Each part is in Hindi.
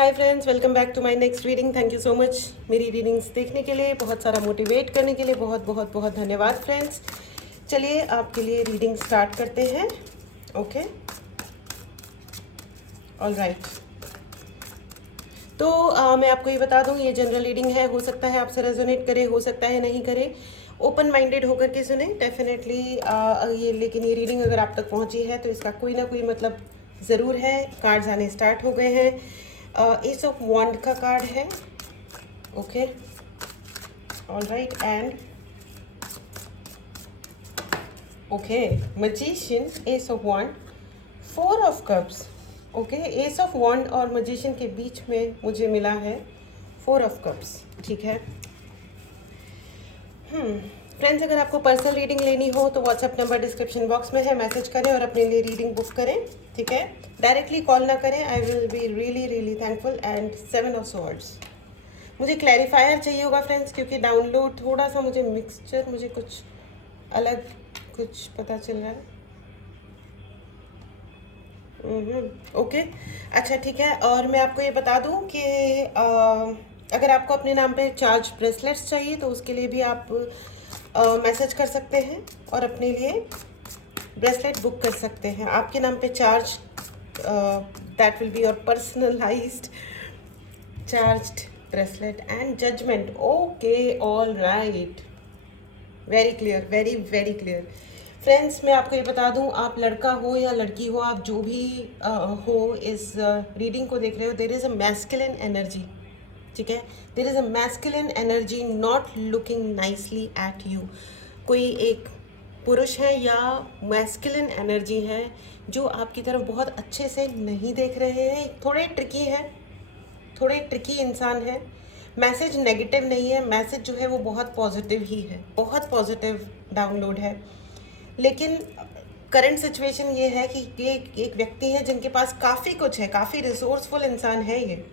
Hi friends, welcome back to my next reading. Thank you so much मेरी रीडिंग्स देखने के लिए, बहुत सारा मोटिवेट करने के लिए बहुत बहुत बहुत धन्यवाद फ्रेंड्स। चलिए आपके लिए रीडिंग स्टार्ट करते हैं। Okay, all right. तो मैं आपको ये बता दूं, ये जनरल रीडिंग है। हो सकता है आपसे रेजोनेट करे, हो सकता है नहीं करे। ओपन माइंडेड होकर के सुने डेफिनेटली ये। लेकिन ये रीडिंग अगर आप तक पहुंची है तो इसका कोई ना कोई मतलब ज़रूर है। कार्ड्स आने स्टार्ट हो गए हैं। एस ऑफ वॉन्ड का कार्ड है। Okay, all right. And okay, magician, ace of wand, four of cups. Okay, ace of wand और मैजिशियन के बीच में मुझे मिला है फोर ऑफ कप्स। ठीक है फ्रेंड्स, अगर आपको पर्सनल रीडिंग लेनी हो तो व्हाट्सएप नंबर डिस्क्रिप्शन बॉक्स में है, मैसेज करें और अपने लिए रीडिंग बुक करें। ठीक है, डायरेक्टली कॉल ना करें। I will be really really thankful. And seven of swords, मुझे क्लैरिफायर चाहिए होगा फ्रेंड्स, क्योंकि डाउनलोड थोड़ा सा मुझे मिक्सचर, मुझे कुछ अलग कुछ पता चल रहा है। ओके, अच्छा ठीक है। और मैं आपको ये बता दूं कि अगर आपको अपने नाम पे चार्ज ब्रेसलेट्स चाहिए तो उसके लिए भी आप मैसेज कर सकते हैं और अपने लिए ब्रेसलेट बुक कर सकते हैं। आपके नाम पे charge, that will be your personalised charged bracelet and judgement. Okay, all right, very clear, very very clear friends. मैं आपको ये बता दूं, आप लड़का हो या लड़की हो, आप जो भी हो, इस रीडिंग को देख रहे हो, there is a masculine energy. ठीक है, there is a masculine energy not looking nicely at you. कोई एक पुरुष है या मैस्कुलिन एनर्जी है जो आपकी तरफ बहुत अच्छे से नहीं देख रहे हैं। थोड़े ट्रिकी है, थोड़े ट्रिकी इंसान है। मैसेज नेगेटिव नहीं है, मैसेज जो है वो बहुत पॉजिटिव ही है, बहुत पॉजिटिव डाउनलोड है। लेकिन करंट सिचुएशन ये है कि ये एक व्यक्ति है जिनके पास काफ़ी कुछ है, काफ़ी रिसोर्सफुल इंसान है ये।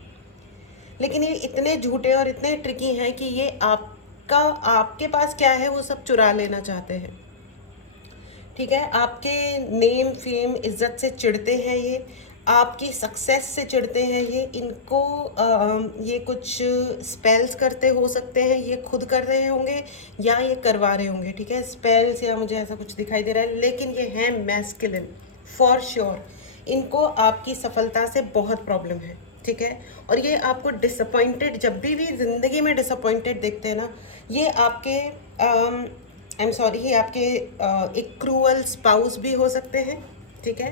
लेकिन ये इतने झूठे और इतने ट्रिकी हैं कि ये आपका, आपके पास क्या है वो सब चुरा लेना चाहते हैं। ठीक है, आपके नेम फेम इज्जत से चिढ़ते हैं ये, आपकी सक्सेस से चिढ़ते हैं ये। इनको ये कुछ स्पेल्स करते हो सकते हैं, ये खुद कर रहे होंगे या ये करवा रहे होंगे। ठीक है, स्पेल्स या मुझे ऐसा कुछ दिखाई दे रहा है, लेकिन ये है मैस्कुलिन फॉर श्योर। इनको आपकी सफलता से बहुत प्रॉब्लम है। ठीक है, और ये आपको डिसअपॉइंटेड, जब भी ज़िंदगी में डिसअपॉइंटेड देखते हैं ना, ये आपके आई एम सॉरी, ये आपके एक क्रूअल स्पाउस भी हो सकते हैं। ठीक है,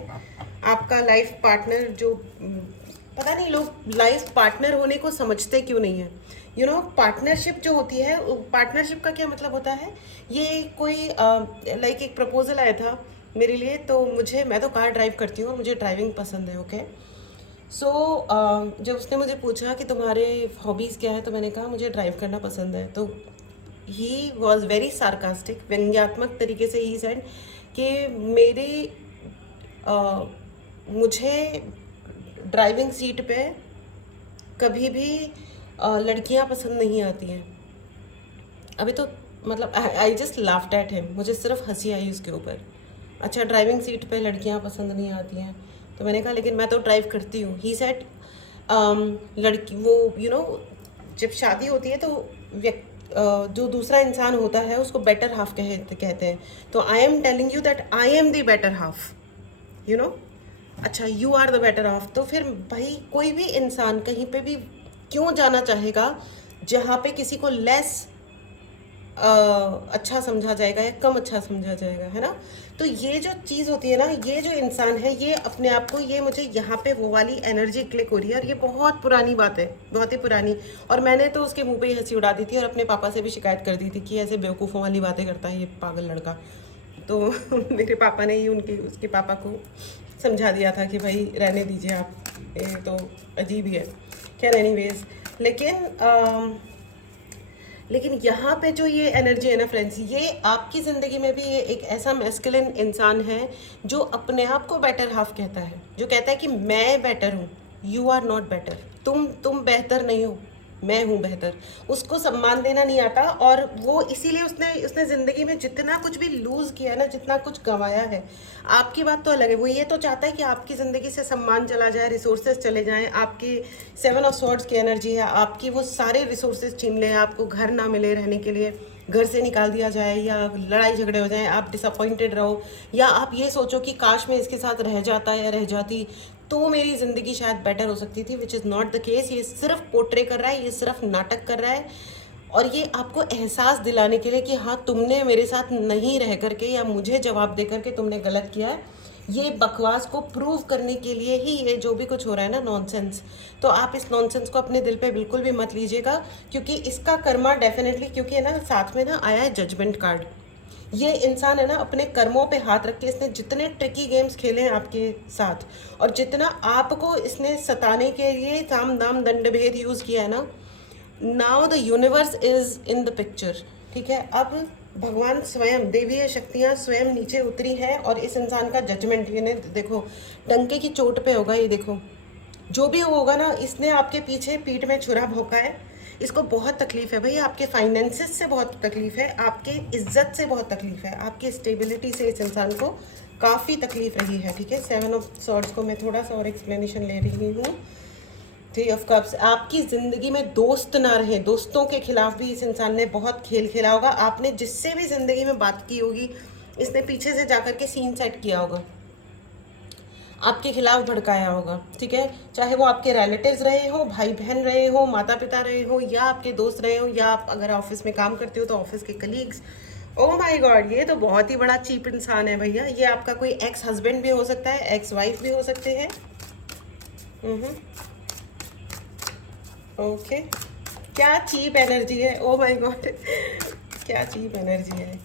आपका लाइफ पार्टनर जो पता नहीं लोग लाइफ पार्टनर होने को समझते क्यों नहीं है। यू नो, पार्टनरशिप जो होती है, पार्टनरशिप का क्या मतलब होता है, ये कोई लाइक एक प्रपोजल आया था मेरे लिए। तो मैं तो कार ड्राइव करती हूँ और मुझे ड्राइविंग पसंद है। ओके, सो जब उसने मुझे पूछा कि तुम्हारे हॉबीज़ क्या है, तो मैंने कहा मुझे ड्राइव करना पसंद है। तो ही वॉज वेरी सार्कास्टिक, व्यंग्यात्मक तरीके से ही सेड कि मुझे ड्राइविंग सीट पे कभी भी लड़कियां पसंद नहीं आती हैं। अभी तो मतलब I just laughed at him, मुझे सिर्फ हंसी आई उसके ऊपर। अच्छा, ड्राइविंग सीट पे लड़कियां पसंद नहीं आती हैं? तो मैंने कहा लेकिन मैं तो ड्राइव करती हूँ। ही सेड लड़की वो जब शादी होती है तो जो दूसरा इंसान होता है उसको बेटर हाफ कहते हैं। तो I am telling you that I am the better half, you know. अच्छा, you are the better half. तो फिर भाई कोई भी इंसान कहीं पे भी क्यों जाना चाहेगा जहाँ पे किसी को लेस अच्छा समझा जाएगा या कम अच्छा समझा जाएगा, है ना। तो ये जो चीज़ होती है ना, ये जो इंसान है, ये अपने आप को, ये मुझे यहाँ पे वो वाली एनर्जी क्लिक हो रही है। और ये बहुत पुरानी बात है, बहुत ही पुरानी। और मैंने तो उसके मुंह पे ही हंसी उड़ा दी थी और अपने पापा से भी शिकायत कर दी थी कि ऐसे बेवकूफ़ों वाली बातें करता है ये पागल लड़का। तो मेरे पापा ने ही उसके पापा को समझा दिया था कि भाई रहने दीजिए आप, ये तो अजीब ही है। खैर एनीवेज, लेकिन यहाँ पे जो ये एनर्जी है ना फ्रेंड्स, ये आपकी ज़िंदगी में भी ये एक ऐसा मैस्कुलिन इंसान है जो अपने आप को बेटर हाफ कहता है, जो कहता है कि मैं बेटर हूँ। यू आर नॉट बेटर, तुम बेहतर नहीं हो, मैं हूँ बेहतर, उसको सम्मान देना नहीं आता। और वो इसीलिए उसने उसने ज़िंदगी में जितना कुछ भी लूज़ किया ना, जितना कुछ गंवाया है, आपकी बात तो अलग है, वो ये तो चाहता है कि आपकी ज़िंदगी से सम्मान चला जाए, रिसोर्सेज चले जाएं, आपकी 7 ऑफ स्वॉर्ड्स की एनर्जी है, आपकी वो सारे रिसोर्सेज छीन लें, आपको घर ना मिले रहने के लिए, घर से निकाल दिया जाए, या लड़ाई झगड़े हो जाए, आप डिसअपॉइंटेड रहो, या आप ये सोचो कि काश मैं इसके साथ रह जाता या रह जाती तो मेरी ज़िंदगी शायद बेटर हो सकती थी, which is not the case. ये सिर्फ पोर्ट्रे कर रहा है, ये सिर्फ नाटक कर रहा है, और ये आपको एहसास दिलाने के लिए कि हाँ तुमने मेरे साथ नहीं रह करके या मुझे जवाब दे करके तुमने गलत किया है। ये बकवास को प्रूव करने के लिए ही ये जो भी कुछ हो रहा है ना, नॉनसेंस, तो आप इस नॉनसेंस को अपने दिल पे बिल्कुल भी मत लीजिएगा, क्योंकि इसका कर्मा डेफिनेटली, क्योंकि है ना साथ में ना आया है जजमेंट कार्ड। ये इंसान है ना अपने कर्मों पे हाथ रख के इसने जितने ट्रिकी गेम्स खेले हैं आपके साथ, और जितना आपको इसने सताने के लिए साम दाम दंड भेद यूज़ किया है ना, now the universe is in the picture. ठीक है, अब भगवान स्वयं, देवीय शक्तियाँ स्वयं नीचे उतरी है, और इस इंसान का जजमेंट ये देखो डंके की चोट पे होगा। ये देखो जो भी होगा ना, इसने आपके पीछे पीठ में छुरा भोंका है, इसको बहुत तकलीफ है भैया, आपके फाइनेंसेस से बहुत तकलीफ है, आपके इज्जत से बहुत तकलीफ है, आपकी स्टेबिलिटी से इस इंसान को काफ़ी तकलीफ रही है। ठीक है, 7 ऑफ स्वॉर्ड्स को मैं थोड़ा सा और एक्सप्लेनेशन ले रही हूँ। 3 ऑफ कप्स, आपकी ज़िंदगी में दोस्त ना रहे, दोस्तों के खिलाफ भी इस इंसान ने बहुत खेल खेला होगा। आपने जिससे भी ज़िंदगी में बात की होगी, इसने पीछे से जाकर के सीन सेट किया होगा, आपके खिलाफ भड़काया होगा। ठीक है, चाहे वो आपके रिलेटिव्स रहे हो, भाई बहन रहे हो, माता पिता रहे हो, या आपके दोस्त रहे हो, या आप अगर ऑफिस में काम करते हो तो ऑफिस के कलीग्स। ओह माय गॉड, ये तो बहुत ही बड़ा चीप इंसान है भैया। ये आपका कोई एक्स हस्बैंड भी हो सकता है, एक्स वाइफ भी हो सकते हैं। ओके, क्या चीप एनर्जी है, ओह माय गॉड, क्या चीप एनर्जी है।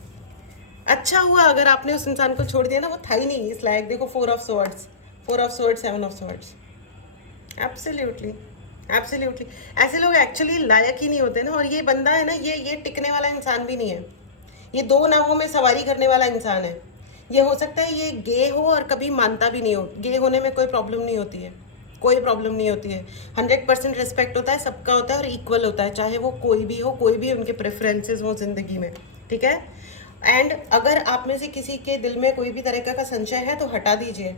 अच्छा हुआ अगर आपने उस इंसान को छोड़ दिया ना, वो था ही नहीं इस लायक। देखो 4 of swords, 4 of swords, 7 of swords. Absolutely, absolutely, ऐसे लोग एक्चुअली लायक ही नहीं होते ना। और ये बंदा है ना, ये टिकने वाला इंसान भी नहीं है, ये 2 नावों में सवारी करने वाला इंसान है। ये हो सकता है ये गे हो और कभी मानता भी नहीं हो, गे होने में कोई प्रॉब्लम नहीं होती है, कोई प्रॉब्लम नहीं होती है। 100% रिस्पेक्ट होता है, सबका होता है, और इक्वल होता है, चाहे वो कोई भी हो, कोई भी उनके प्रेफरेंसेस हो ज़िंदगी में। ठीक है, एंड अगर आप में से किसी के दिल में कोई भी तरह का संशय है तो हटा दीजिए,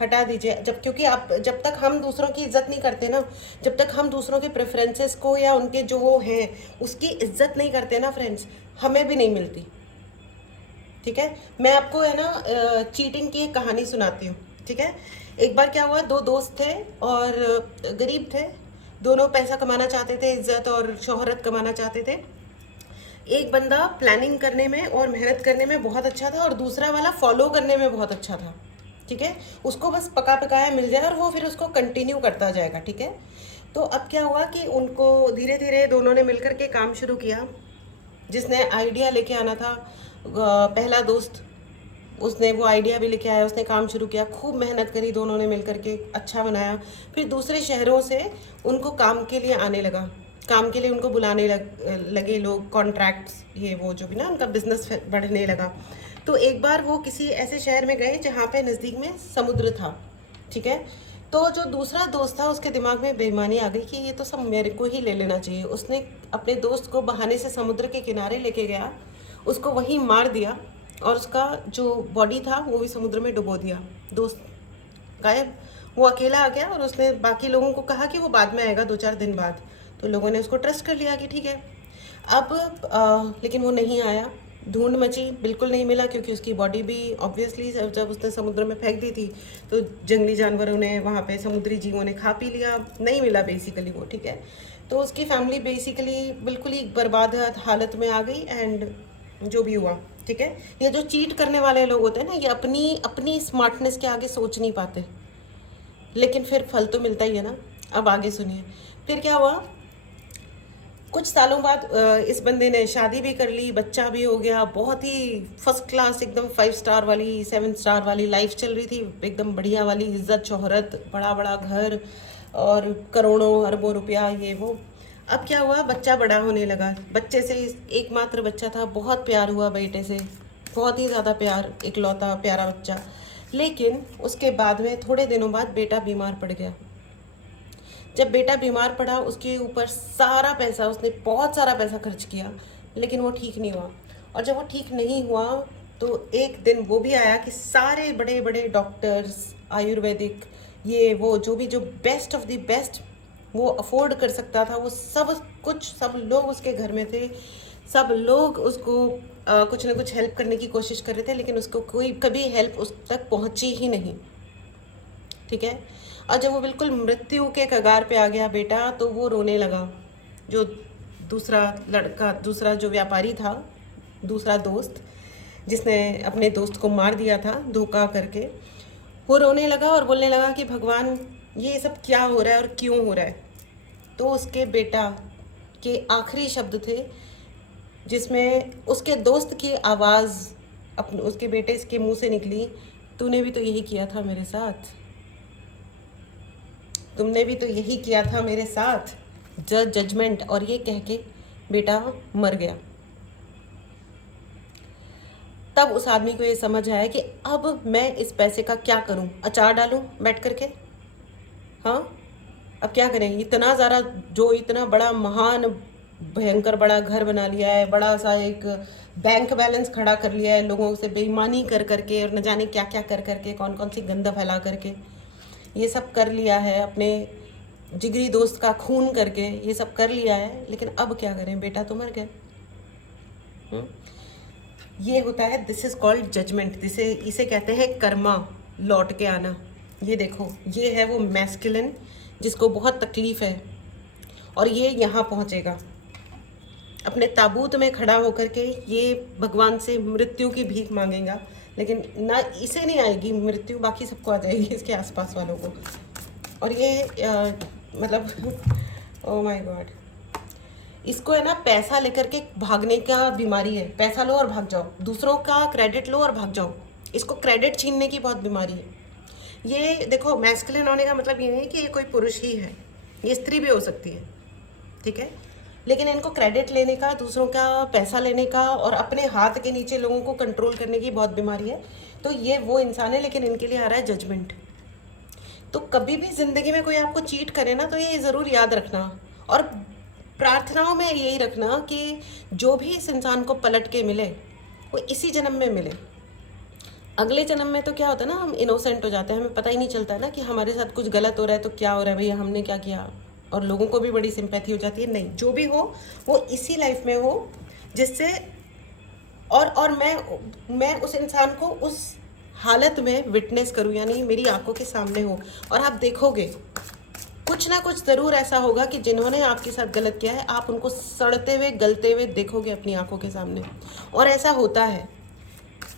हटा दीजिए। जब क्योंकि आप, जब तक हम दूसरों की इज्जत नहीं करते ना, जब तक हम दूसरों के प्रेफरेंसेस को या उनके जो वो हैं उसकी इज्जत नहीं करते ना फ्रेंड्स, हमें भी नहीं मिलती। ठीक है, मैं आपको है ना चीटिंग की एक कहानी सुनाती हूँ। ठीक है, एक बार क्या हुआ, 2 दोस्त थे और गरीब थे, दोनों पैसा कमाना चाहते थे, इज्जत और शोहरत कमाना चाहते थे। एक बंदा प्लानिंग करने में और मेहनत करने में बहुत अच्छा था, और दूसरा वाला फॉलो करने में बहुत अच्छा था। ठीक है, उसको बस पका पकाया मिल जाए और वो फिर उसको कंटिन्यू करता जाएगा। ठीक है, तो अब क्या हुआ कि उनको धीरे धीरे दोनों ने मिलकर के काम शुरू किया। जिसने आइडिया लेके आना था, पहला दोस्त, उसने वो आइडिया भी लेके आया, उसने काम शुरू किया, खूब मेहनत करी, दोनों ने मिलकर के अच्छा बनाया। फिर दूसरे शहरों से उनको काम के लिए आने लगा, काम के लिए उनको बुलाने लगे लोग, कॉन्ट्रैक्ट्स, ये वो जो भी ना, उनका बिजनेस बढ़ने लगा। तो एक बार वो किसी ऐसे शहर में गए जहाँ पे नज़दीक में समुद्र था। ठीक है, तो जो दूसरा दोस्त था उसके दिमाग में बेईमानी आ गई कि ये तो सब मेरे को ही ले लेना चाहिए। उसने अपने दोस्त को बहाने से समुद्र के किनारे लेके गया, उसको वहीं मार दिया, और उसका जो बॉडी था वो भी समुद्र में डुबो दिया। दोस्त गायब, वो अकेला आ गया, और उसने बाकी लोगों को कहा कि वो बाद में आएगा 2-4 दिन बाद। तो लोगों ने उसको ट्रस्ट कर लिया कि ठीक है। अब लेकिन वो नहीं आया, ढूंढ मची, बिल्कुल नहीं मिला, क्योंकि उसकी बॉडी भी ऑब्वियसली जब उसने समुद्र में फेंक दी थी तो जंगली जानवरों ने, वहाँ पे समुद्री जीवों ने खा पी लिया, नहीं मिला बेसिकली वो। ठीक है, तो उसकी फैमिली बेसिकली बिल्कुल ही बर्बाद हालत में आ गई, एंड जो भी हुआ। ठीक है, ये जो चीट करने वाले लोग होते हैं ना, ये अपनी अपनी स्मार्टनेस के आगे सोच नहीं पाते, लेकिन फिर फल तो मिलता ही है ना। अब आगे सुनिए, फिर क्या हुआ। कुछ सालों बाद इस बंदे ने शादी भी कर ली, बच्चा भी हो गया, बहुत ही फर्स्ट क्लास, एकदम 5 स्टार वाली, 7 स्टार वाली लाइफ चल रही थी, एकदम बढ़िया वाली, इज्जत शोहरत, बड़ा बड़ा घर, और करोड़ों अरबों रुपया, ये वो। अब क्या हुआ, बच्चा बड़ा होने लगा, बच्चे से, एकमात्र बच्चा था, बहुत प्यार हुआ बेटे से, बहुत ही ज़्यादा प्यार, इकलौता प्यारा बच्चा। लेकिन उसके बाद में थोड़े दिनों बाद बेटा बीमार पड़ गया। जब बेटा बीमार पड़ा उसके ऊपर सारा पैसा, उसने बहुत सारा पैसा खर्च किया, लेकिन वो ठीक नहीं हुआ। और जब वो ठीक नहीं हुआ तो एक दिन वो भी आया कि सारे बड़े बड़े डॉक्टर्स, आयुर्वेदिक, ये वो जो भी, जो बेस्ट ऑफ द बेस्ट वो अफोर्ड कर सकता था, वो सब कुछ, सब लोग उसके घर में थे, सब लोग उसको कुछ ना कुछ हेल्प करने की कोशिश कर रहे थे, लेकिन उसको कोई कभी हेल्प उस तक पहुंची ही नहीं। ठीक है। और जब वो बिल्कुल मृत्यु के कगार पे आ गया बेटा, तो वो रोने लगा। जो दूसरा लड़का, दूसरा जो व्यापारी था, दूसरा दोस्त जिसने अपने दोस्त को मार दिया था धोखा करके, वो रोने लगा और बोलने लगा कि भगवान ये सब क्या हो रहा है और क्यों हो रहा है। तो उसके बेटा के आखिरी शब्द थे जिसमें उसके दोस्त की आवाज़ अपने उसके बेटे के मुंह से निकली, तूने भी तो यही किया था मेरे साथ, तुमने भी तो यही किया था मेरे साथ, जजमेंट। और ये कह के बेटा मर गया। तब उस आदमी को ये समझ आया कि अब मैं इस पैसे का क्या करूं, अचार डालूं बैठ करके, हाँ अब क्या करें। इतना ज़्यादा, जो इतना बड़ा महान भयंकर बड़ा घर बना लिया है, बड़ा सा एक बैंक बैलेंस खड़ा कर लिया है, लोगों से बेईमानी कर करके और न जाने क्या क्या कर करके, कौन कौन सी गंदा फैला करके ये सब कर लिया है, अपने जिगरी दोस्त का खून करके ये सब कर लिया है, लेकिन अब क्या करें, बेटा तो मर गए। ये होता है, दिस इज कॉल्ड जजमेंट, इसे कहते हैं कर्मा, लौट के आना। ये देखो, ये है वो मैस्कुलिन जिसको बहुत तकलीफ है, और ये यहाँ पहुँचेगा अपने ताबूत में खड़ा होकर के, ये भगवान से मृत्यु की भीख मांगेगा, लेकिन ना इसे नहीं आएगी मृत्यु, बाकी सबको आ जाएगी, इसके आसपास वालों को। और ये मतलब ओह माय गॉड, इसको है ना पैसा लेकर के भागने का बीमारी है। पैसा लो और भाग जाओ, दूसरों का क्रेडिट लो और भाग जाओ, इसको क्रेडिट छीनने की बहुत बीमारी है। ये देखो, मैस्कुलिन होने का मतलब ये नहीं कि ये कोई पुरुष ही है, ये स्त्री भी हो सकती है, ठीक है। लेकिन इनको क्रेडिट लेने का, दूसरों का पैसा लेने का और अपने हाथ के नीचे लोगों को कंट्रोल करने की बहुत बीमारी है। तो ये वो इंसान है, लेकिन इनके लिए आ रहा है जजमेंट। तो कभी भी ज़िंदगी में कोई आपको चीट करे ना, तो ये ज़रूर याद रखना, और प्रार्थनाओं में यही रखना कि जो भी इस इंसान को पलट के मिले वो इसी जन्म में मिले। अगले जन्म में तो क्या होता है ना, हम इनोसेंट हो जाते हैं, हमें पता ही नहीं चलता है ना कि हमारे साथ कुछ गलत हो रहा है, तो क्या हो रहा है भैया, हमने क्या किया, और लोगों को भी बड़ी सिंपैथी हो जाती है। नहीं, जो भी हो वो इसी लाइफ में हो, जिससे और मैं उस इंसान को उस हालत में विटनेस करूं, यानी मेरी आंखों के सामने हो, और आप देखोगे कुछ ना कुछ ज़रूर ऐसा होगा कि जिन्होंने आपके साथ गलत किया है, आप उनको सड़ते हुए गलते हुए देखोगे अपनी आंखों के सामने। और ऐसा होता है,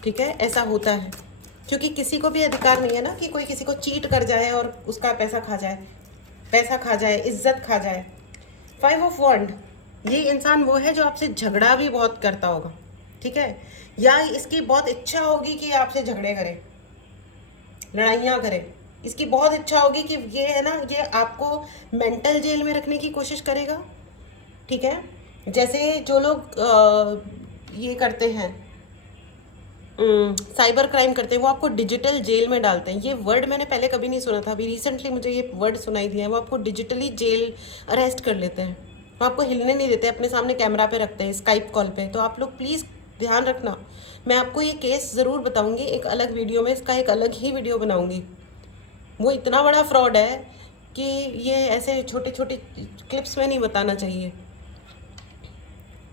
ठीक है, ऐसा होता है, क्योंकि किसी को भी अधिकार नहीं है ना कि कोई किसी को चीट कर जाए और उसका पैसा खा जाए, इज्जत खा जाए। 5 ऑफ वॉन्ड, ये इंसान वो है जो आपसे झगड़ा भी बहुत करता होगा, ठीक है, या इसकी बहुत इच्छा होगी कि आपसे झगड़े करे, लड़ाइयाँ करे, इसकी बहुत इच्छा होगी कि ये है ना, ये आपको मेंटल जेल में रखने की कोशिश करेगा, ठीक है। जैसे जो लोग ये करते हैं, साइबर क्राइम करते हैं, वो आपको डिजिटल जेल में डालते हैं। ये वर्ड मैंने पहले कभी नहीं सुना था, अभी रिसेंटली मुझे ये वर्ड सुनाई दिया है। वो आपको डिजिटली जेल अरेस्ट कर लेते हैं, वो आपको हिलने नहीं देते, अपने सामने कैमरा पे रखते हैं, स्काइप कॉल पे। तो आप लोग प्लीज़ ध्यान रखना, मैं आपको ये केस ज़रूर बताऊँगी एक अलग वीडियो में, इसका एक अलग ही वीडियो बनाऊँगी। वो इतना बड़ा फ्रॉड है कि ये ऐसे छोटे छोटे क्लिप्स में नहीं बताना चाहिए,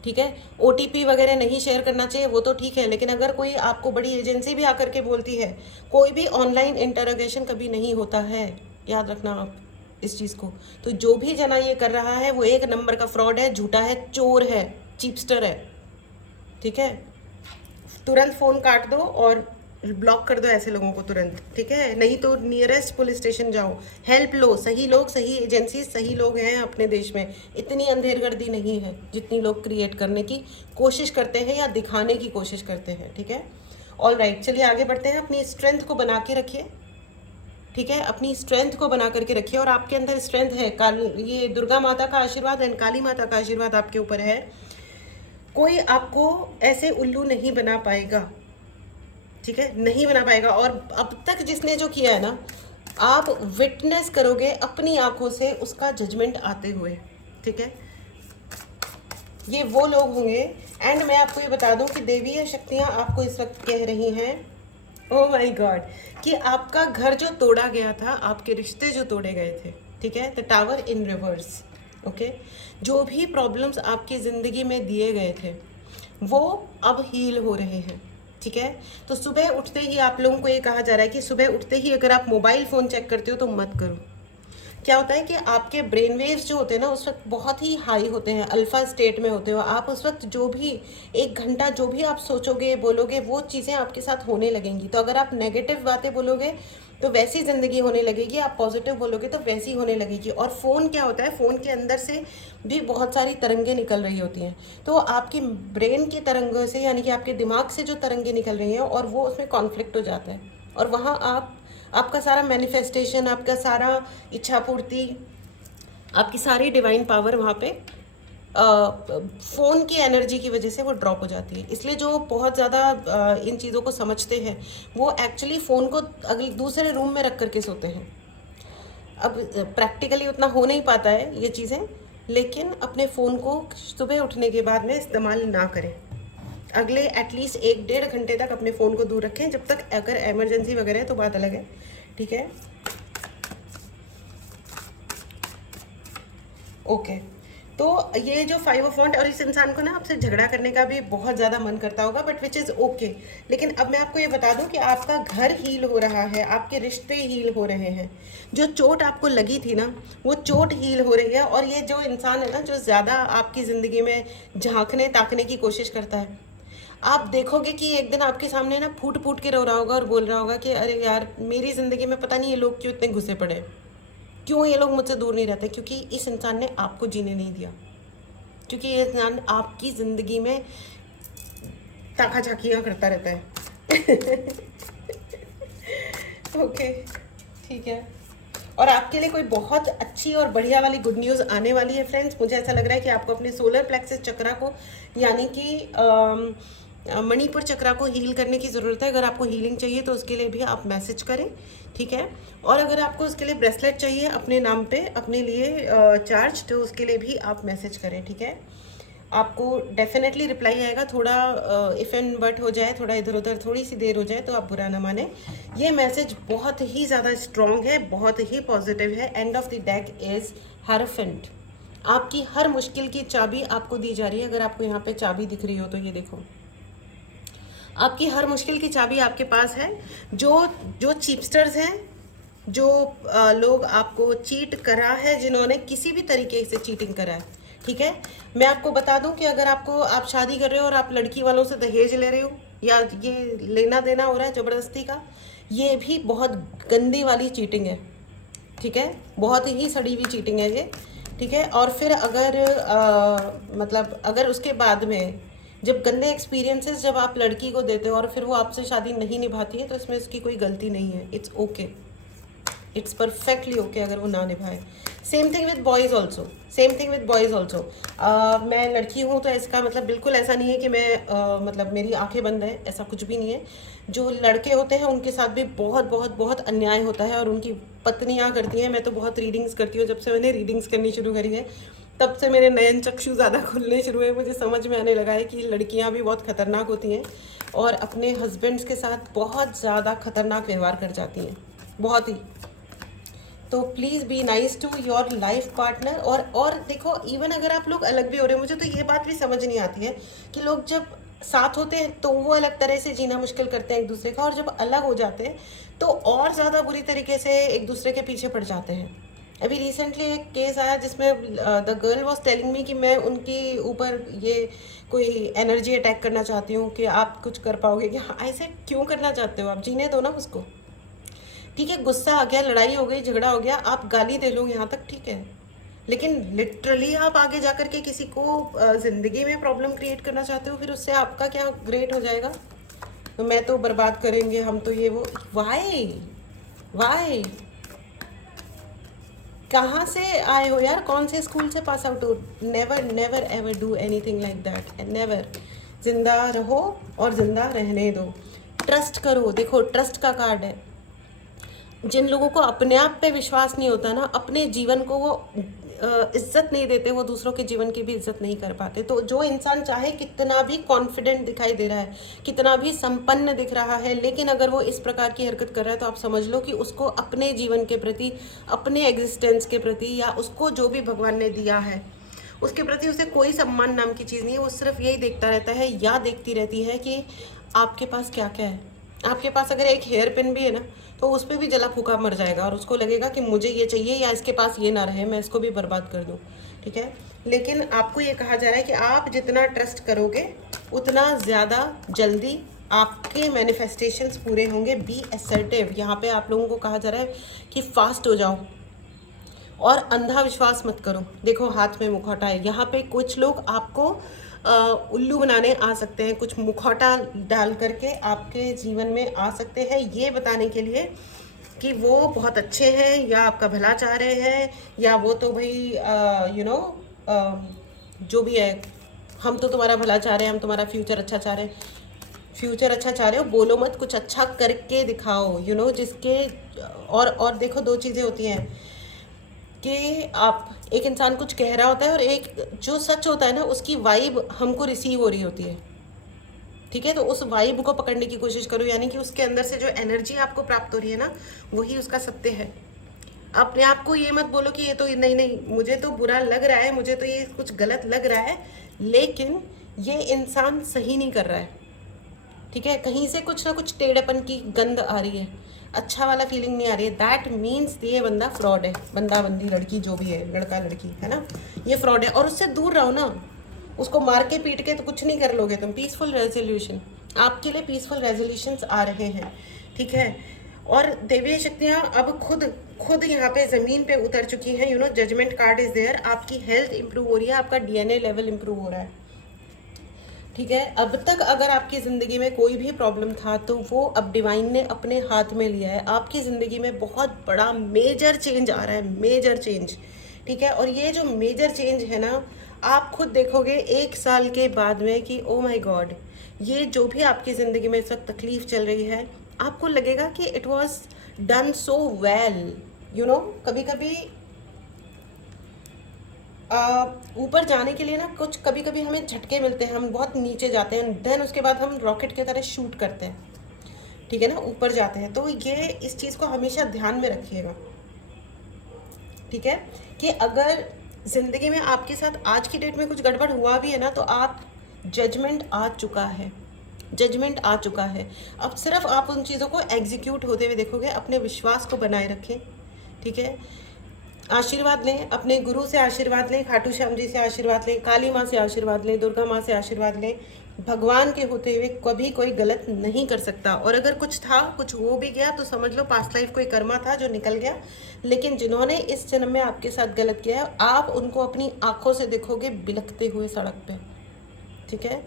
ठीक है। OTP वगैरह नहीं शेयर करना चाहिए, वो तो ठीक है, लेकिन अगर कोई आपको बड़ी एजेंसी भी आकर के बोलती है, कोई भी ऑनलाइन इंटरोगेशन कभी नहीं होता है, याद रखना आप इस चीज़ को। तो जो भी जना ये कर रहा है वो एक नंबर का फ्रॉड है, झूठा है, चोर है, चीपस्टर है, ठीक है। तुरंत फ़ोन काट दो और ब्लॉक कर दो ऐसे लोगों को तुरंत, ठीक है। नहीं तो नियरेस्ट पुलिस स्टेशन जाओ, हेल्प लो। सही लोग, सही एजेंसी, सही लोग हैं अपने देश में, इतनी अंधेरगर्दी नहीं है जितनी लोग क्रिएट करने की कोशिश करते हैं या दिखाने की कोशिश करते हैं, ठीक है। ऑल राइट, चलिए आगे बढ़ते हैं। अपनी स्ट्रेंथ को बना के रखिए, ठीक है, अपनी स्ट्रेंथ को बना करके रखिए, और आपके अंदर स्ट्रेंथ है। ये दुर्गा माता का आशीर्वाद एंड काली माता का आशीर्वाद आपके ऊपर है। कोई आपको ऐसे उल्लू नहीं बना पाएगा, ठीक है, नहीं बना पाएगा। और अब तक जिसने जो किया है ना, आप विटनेस करोगे अपनी आंखों से उसका जजमेंट आते हुए, ठीक है। ये वो लोग होंगे। एंड मैं आपको ये बता दूं कि देवीय शक्तियां आपको इस वक्त कह रही हैं, ओह माय गॉड, कि आपका घर जो तोड़ा गया था, आपके रिश्ते जो तोड़े गए थे, ठीक है, the tower in reverse, okay, जो भी प्रॉब्लम्स आपकी ज़िंदगी में दिए गए थे वो अब हील हो रहे हैं, ठीक है। तो सुबह उठते ही आप लोगों को ये कहा जा रहा है कि सुबह उठते ही अगर आप मोबाइल फ़ोन चेक करते हो तो मत करो। क्या होता है कि आपके ब्रेन वेव्स जो होते हैं ना उस वक्त बहुत ही हाई होते हैं, अल्फा स्टेट में होते हो आप। उस वक्त जो भी 1 घंटा जो भी आप सोचोगे बोलोगे वो चीज़ें आपके साथ होने लगेंगी। तो अगर आप नेगेटिव बातें बोलोगे तो वैसी ज़िंदगी होने लगेगी, आप पॉजिटिव बोलोगे तो वैसी होने लगेगी। और फ़ोन क्या होता है, फ़ोन के अंदर से भी बहुत सारी तरंगें निकल रही होती हैं। तो आपकी ब्रेन की तरंगों से, यानी कि आपके दिमाग से जो तरंगें निकल रही हैं और वो उसमें कॉन्फ्लिक्ट हो जाता है, और वहाँ आपका सारा मैनिफेस्टेशन, आपका सारा इच्छा पूर्ति, आपकी सारी डिवाइन पावर वहाँ पे फ़ोन की एनर्जी की वजह से वो ड्रॉप हो जाती है। इसलिए जो बहुत ज़्यादा इन चीज़ों को समझते हैं वो एक्चुअली फ़ोन को अगले दूसरे रूम में रख करके सोते हैं। अब प्रैक्टिकली उतना हो नहीं पाता है ये चीज़ें, लेकिन अपने फ़ोन को सुबह उठने के बाद में इस्तेमाल ना करें। अगले एटलीस्ट 1-1.5 घंटे तक अपने फ़ोन को दूर रखें, जब तक अगर इमरजेंसी वगैरह है तो बात अलग है, ठीक है। ओके, तो ये जो 5 ऑफ वॉन्ड, और इस इंसान को ना आपसे झगड़ा करने का भी बहुत ज़्यादा मन करता होगा, बट विच इज़ ओके। लेकिन अब मैं आपको ये बता दूं कि आपका घर हील हो रहा है, आपके रिश्ते हील हो रहे हैं। जो चोट आपको लगी थी ना वो चोट हील हो रही है। और ये जो इंसान है ना जो ज़्यादा आपकी ज़िंदगी में झांकने ताकने की कोशिश करता है, आप देखोगे कि एक दिन आपके सामने ना फूट फूट के रो रहा होगा और बोल रहा होगा कि अरे यार मेरी ज़िंदगी में पता नहीं ये लोग क्यों इतने घुसे पड़े हैं, क्यों ये लोग मुझसे दूर नहीं रहते। क्योंकि इस इंसान ने आपको जीने नहीं दिया, क्योंकि ये इंसान आपकी ज़िंदगी में ताका झाकियाँ करता रहता है। ओके, ठीक है। और आपके लिए कोई बहुत अच्छी और बढ़िया वाली गुड न्यूज़ आने वाली है फ्रेंड्स। मुझे ऐसा लग रहा है कि आपको अपने सोलर प्लेक्सस चक्रा को, यानी कि मणिपुर चक्रा को हील करने की ज़रूरत है। अगर आपको हीलिंग चाहिए तो उसके लिए भी आप मैसेज करें, ठीक है। और अगर आपको उसके लिए ब्रेसलेट चाहिए अपने नाम पे अपने लिए चार्ज, तो उसके लिए भी आप मैसेज करें, ठीक है। आपको डेफिनेटली रिप्लाई आएगा। थोड़ा इफ़ एंड बट हो जाए, थोड़ा इधर उधर थोड़ी सी देर हो जाए तो आप बुरा ना माने। ये मैसेज बहुत ही ज़्यादा स्ट्रॉन्ग है, बहुत ही पॉजिटिव है। End of the deck is hierophant. आपकी हर मुश्किल की चाबी आपको दी जा रही है। अगर आपको यहाँ पे चाबी दिख रही हो तो ये देखो, आपकी हर मुश्किल की चाबी आपके पास है। जो जो चीपस्टर्स हैं, जो लोग आपको चीट करा है, जिन्होंने किसी भी तरीके से चीटिंग करा है, ठीक है। मैं आपको बता दूं कि अगर आप शादी कर रहे हो और आप लड़की वालों से दहेज ले रहे हो या ये लेना देना हो रहा है ज़बरदस्ती का, ये भी बहुत गंदी वाली चीटिंग है, ठीक है। बहुत ही सड़ी हुई चीटिंग है ये, ठीक है। और फिर अगर मतलब अगर उसके बाद में जब गंदे एक्सपीरियंसेस जब आप लड़की को देते हो और फिर वो आपसे शादी नहीं निभाती है तो इसमें उसकी कोई गलती नहीं है। It's okay, it's perfectly okay अगर वो ना निभाए। Same thing with boys also, same thing with boys also. मैं लड़की हूँ तो इसका मतलब बिल्कुल ऐसा नहीं है कि मैं मतलब मेरी आंखें बंद है, ऐसा कुछ भी नहीं है। जो लड़के होते हैं उनके साथ भी बहुत बहुत बहुत अन्याय होता है और उनकी पत्नियाँ करती हैं। मैं तो बहुत रीडिंग्स करती हूँ, जब से मैंने रीडिंग्स करनी शुरू करी है तब से मेरे नयन चक्षु ज़्यादा खुलने शुरू हुए। मुझे समझ में आने लगा है कि लड़कियाँ भी बहुत ख़तरनाक होती हैं और अपने हस्बैंड्स के साथ बहुत ज़्यादा ख़तरनाक व्यवहार कर जाती हैं, बहुत ही। तो please be nice to your life partner. और देखो, इवन अगर आप लोग अलग भी हो रहे हो, मुझे तो ये बात भी समझ नहीं आती है कि लोग जब साथ होते हैं तो वो अलग तरह से जीना मुश्किल करते हैं एक दूसरे का, और जब अलग हो जाते हैं तो और ज़्यादा बुरी तरीके से एक दूसरे के पीछे पड़ जाते हैं। अभी रिसेंटली एक केस आया जिसमें the girl was telling me कि मैं उनके ऊपर ये कोई एनर्जी अटैक करना चाहती हूँ कि आप कुछ कर पाओगे क्या। ऐसे क्यों करना चाहते हो आप? जीने दो ना उसको, ठीक है। गुस्सा आ गया, लड़ाई हो गई, झगड़ा हो गया, आप गाली दे लो यहाँ तक, ठीक है। लेकिन लिटरली आप आगे जा कर के किसी को ज़िंदगी में प्रॉब्लम क्रिएट करना चाहते हो, फिर उससे आपका क्या ग्रेट हो जाएगा। तो मैं तो बर्बाद करेंगे हम तो ये वो, वाई वाई, कहाँ से आए हो यार? कौन से स्कूल से पास आउट हो? Never never ever do anything like that, never. जिंदा रहो और जिंदा रहने दो, ट्रस्ट करो। देखो, ट्रस्ट का कार्ड है। जिन लोगों को अपने आप पे विश्वास नहीं होता ना, अपने जीवन को वो इज्जत नहीं देते, वो दूसरों के जीवन की भी इज्जत नहीं कर पाते। तो जो इंसान चाहे कितना भी कॉन्फिडेंट दिखाई दे रहा है, कितना भी संपन्न दिख रहा है, लेकिन अगर वो इस प्रकार की हरकत कर रहा है तो आप समझ लो कि उसको अपने जीवन के प्रति, अपने एग्जिस्टेंस के प्रति, या उसको जो भी भगवान ने दिया है उसके प्रति उसे कोई सम्मान नाम की चीज़ नहीं है। वो सिर्फ यही देखता रहता है या देखती रहती है कि आपके पास क्या क्या है। आपके पास अगर एक हेयर पिन भी है ना, तो उस पर भी जला फूका मर जाएगा और उसको लगेगा कि मुझे ये चाहिए या इसके पास ये ना रहे, मैं इसको भी बर्बाद कर दूँ। ठीक है, लेकिन आपको ये कहा जा रहा है कि आप जितना ट्रस्ट करोगे उतना ज़्यादा जल्दी आपके मैनिफेस्टेशंस पूरे होंगे। बी असर्टिव, यहाँ पे आप लोगों को कहा जा रहा है कि फास्ट हो जाओ और अंधा विश्वास मत करो। देखो हाथ में मुखौटा है, यहाँ पे कुछ लोग आपको उल्लू बनाने आ सकते हैं, कुछ मुखौटा डाल करके आपके जीवन में आ सकते हैं ये बताने के लिए कि वो बहुत अच्छे हैं या आपका भला चाह रहे हैं, या वो तो भाई जो भी है, हम तो तुम्हारा भला चाह रहे हैं, हम तुम्हारा फ्यूचर अच्छा चाह रहे हैं। फ्यूचर अच्छा चाह रहे हो बोलो मत, कुछ अच्छा करके दिखाओ, जिसके और देखो दो चीज़ें होती हैं कि आप, एक इंसान कुछ कह रहा होता है और एक जो सच होता है ना उसकी वाइब हमको रिसीव हो रही होती है। ठीक है, तो उस वाइब को पकड़ने की कोशिश करो, यानी कि उसके अंदर से जो एनर्जी आपको प्राप्त हो रही है ना, वही उसका सत्य है। अपने आप को ये मत बोलो कि ये तो नहीं नहीं, मुझे तो बुरा लग रहा है, मुझे तो ये कुछ गलत लग रहा है, लेकिन ये इंसान सही नहीं कर रहा है। ठीक है, कहीं से कुछ ना कुछ टेढ़ेपन की गंध आ रही है, अच्छा वाला फीलिंग नहीं आ रही है। दैट मीन्स ये बंदा फ्रॉड है, बंदा बंदी लड़की जो भी है, लड़का लड़की है ना, ये फ्रॉड है। और उससे दूर रहो ना, उसको मार के पीट के तो कुछ नहीं कर लोगे तुम। पीसफुल रेजोल्यूशन, आपके लिए पीसफुल रेजोल्यूशंस आ रहे हैं। ठीक है, और देवीय शक्तियाँ अब खुद यहाँ पे ज़मीन पे उतर चुकी हैं। Judgement card is there. आपकी हेल्थ इंप्रूव हो रही है, आपका DNA लेवल इंप्रूव हो रहा है। ठीक है, अब तक अगर आपकी ज़िंदगी में कोई भी प्रॉब्लम था तो वो अब डिवाइन ने अपने हाथ में लिया है। आपकी ज़िंदगी में बहुत बड़ा मेजर चेंज आ रहा है, मेजर चेंज। ठीक है, और ये जो मेजर चेंज है ना, आप खुद देखोगे 1 साल के बाद में कि ओ माय गॉड, ये जो भी आपकी ज़िंदगी में इस वक्त तकलीफ चल रही है, आपको लगेगा कि it was done so well. कभी कभी ऊपर जाने के लिए ना कुछ कभी कभी हमें झटके मिलते हैं, हम बहुत नीचे जाते हैं, देन उसके बाद हम रॉकेट की तरह शूट करते हैं। ठीक है ना, ऊपर जाते हैं। तो ये इस चीज़ को हमेशा ध्यान में रखिएगा। ठीक है, कि अगर ज़िंदगी में आपके साथ आज की डेट में कुछ गड़बड़ हुआ भी है ना, तो आप जजमेंट आ चुका है, जजमेंट आ चुका है। अब सिर्फ आप उन चीज़ों को एग्जीक्यूट होते हुए देखोगे। अपने विश्वास को बनाए रखें। ठीक है, आशीर्वाद लें, अपने गुरु से आशीर्वाद लें, खाटू श्याम जी से आशीर्वाद लें, काली माँ से आशीर्वाद लें, दुर्गा माँ से आशीर्वाद लें। भगवान के होते हुए कभी कोई गलत नहीं कर सकता। और अगर कुछ था, कुछ हो भी गया, तो समझ लो पास्ट लाइफ कोई कर्मा था जो निकल गया। लेकिन जिन्होंने इस जन्म में आपके साथ गलत किया है, आप उनको अपनी आंखों से देखोगे बिलखते हुए सड़क पे। ठीक है,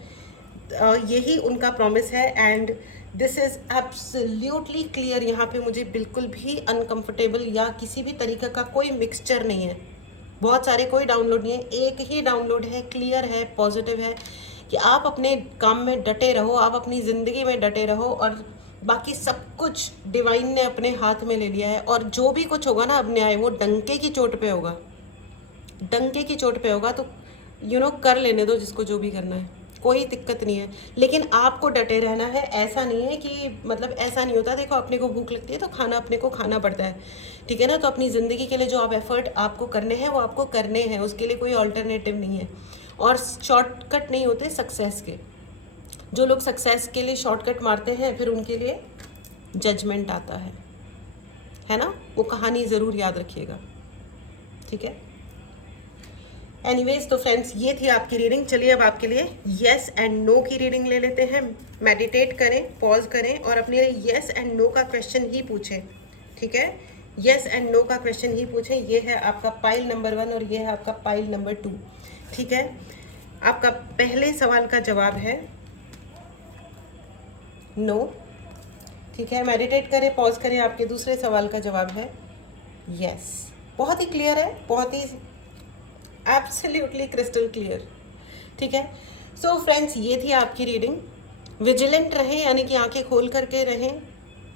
यही उनका प्रॉमिस है and this is absolutely clear. यहाँ पे मुझे बिल्कुल भी अनकंफर्टेबल या किसी भी तरीके का कोई मिक्सचर नहीं है। बहुत सारे कोई डाउनलोड नहीं है, एक ही डाउनलोड है, क्लियर है, पॉजिटिव है कि आप अपने काम में डटे रहो, आप अपनी ज़िंदगी में डटे रहो, और बाकी सब कुछ डिवाइन ने अपने हाथ में ले लिया है। और जो भी कुछ होगा ना अब न्याय, वो डंके की चोट पे होगा, डंके की चोट पे होगा। तो कर लेने दो जिसको जो भी करना है, कोई दिक्कत नहीं है। लेकिन आपको डटे रहना है। ऐसा नहीं है कि मतलब ऐसा नहीं होता। देखो अपने को भूख लगती है तो खाना अपने को खाना पड़ता है। ठीक है ना, तो अपनी ज़िंदगी के लिए जो आप एफर्ट आपको करने हैं वो आपको करने हैं, उसके लिए कोई ऑल्टरनेटिव नहीं है। और शॉर्टकट नहीं होते सक्सेस के। जो लोग सक्सेस के लिए शॉर्टकट मारते हैं फिर उनके लिए जजमेंट आता है ना, वो कहानी ज़रूर याद रखिएगा। ठीक है, एनीवेज तो फ्रेंड्स ये थी आपकी रीडिंग। चलिए अब आपके लिए येस एंड नो की रीडिंग ले लेते हैं। मेडिटेट करें, पॉज करें और अपने लिए येस एंड नो का क्वेश्चन ही पूछें। ठीक है, येस एंड नो का क्वेश्चन ही पूछें। ये है आपका पाइल नंबर 1 और ये है आपका पाइल नंबर 2। ठीक है, आपका पहले सवाल का जवाब है नो। ठीक है, मेडिटेट करें, पॉज करें, आपके दूसरे सवाल का जवाब है यस। बहुत ही क्लियर है, बहुत ही एब्सोल्युटली क्रिस्टल क्लियर। ठीक है, सो फ्रेंड्स ये थी आपकी रीडिंग। विजिलेंट रहें, यानी कि आंखें खोल करके रहें,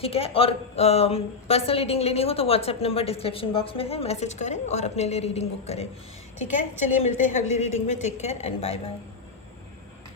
ठीक है। और पर्सनल रीडिंग लेनी हो तो व्हाट्सएप नंबर डिस्क्रिप्शन बॉक्स में है, मैसेज करें और अपने लिए रीडिंग बुक करें। ठीक है, चलिए मिलते हैं अगली रीडिंग में। Take care and bye bye.